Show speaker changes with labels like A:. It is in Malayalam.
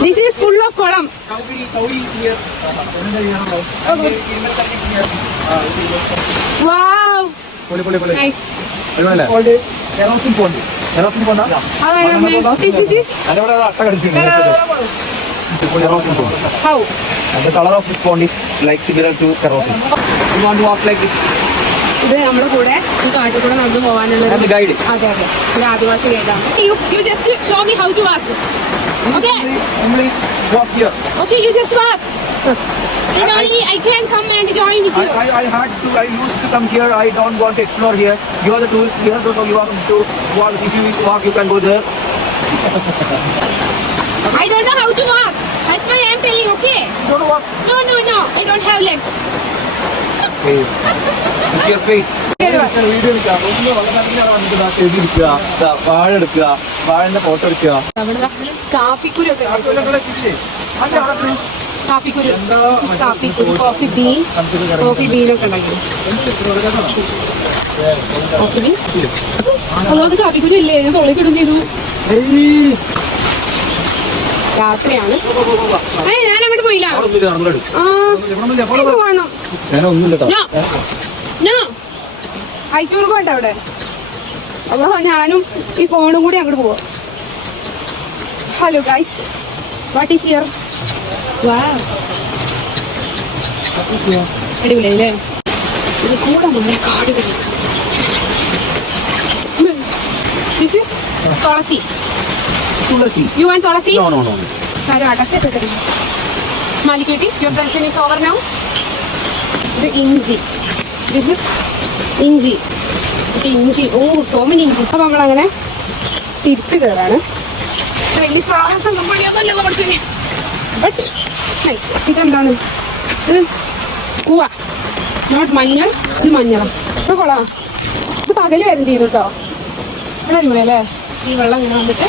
A: This is full of kolam. Wow, nice. this is this. How?
B: And the color of this pond is like similar to kerosene. You want to walk like this?
A: ഇത് നമ്മുടെ കൂടെ ഈ കാട്ടിൽ കൂടെ നടന്നു പോകാനുള്ള
B: And guide.
A: അതെ അതെ ഒരു ആദിവാസി ഗൈഡാണ് you you just show me how to walk okay
B: Only walk here.
A: Okay you just walk Then only I can come and join with you.
B: I, I had to, I used to come here. I don't want to explore here. You are the tourist here, so you want to walk. If you to walk, you can go there.
A: I don't know how to walk. That's why I'm telling, okay?
B: You don't walk.
A: No, no, no. I don't have legs.
B: Hey. your face. വാഴ എടുക്കുക വാഴന്റെ ഫോട്ടോ എടുക്കുക
A: കാപ്പിക്കുരു കാപ്പിക്കുരു കോഫി ബീൻ കോഫി ബീനൊക്കെ ഉണ്ടാക്കി കോഫി ബീൻ അതുകൊണ്ട് കാപ്പിക്കുരു. ഇല്ലേ? തൊള്ളിക്കിടും ചെയ്തു. രാത്രിയാണ്. ഏ ഞാൻ അങ്ങോട്ട് പോയില്ല അയക്കൂർ പോട്ടെ അവിടെ. അപ്പൊ ഞാനും ഈ ഫോണും കൂടി അങ്ങോട്ട് പോവാം. Hello guys what is here അടിപൊളിയല്ലേ ഇത് കൂടെ നമ്മുടെ കാടുകൾ this is tulsi
B: tulsi.
A: You and tulsi?
B: No, no, no.
A: മാലിക്കേട്ടി your tension is over now ഇത് ഇഞ്ചി. ദിസ് ഇസ് ഇഞ്ചി. ഇഞ്ചി. ഓ സോ മെനി ഇഞ്ചി. അപ്പൊ നമ്മളങ്ങനെ തിരിച്ചു കയറാണ് വലിയ സാഹസം പണിയൊന്നുമല്ല കുറച്ച് ബട്ട് നൈസ് ഇതെന്താണ്? ഇത് കൂവ നോട്ട് മഞ്ഞൾ ഇത് മഞ്ഞളം. ഇത് കൊള്ളാം. ഇത് പകൽ വരേണ്ടി കേട്ടോ. അടിപൊളിയല്ലേ? ഈ വെള്ളം ഇങ്ങനെ വന്നിട്ട്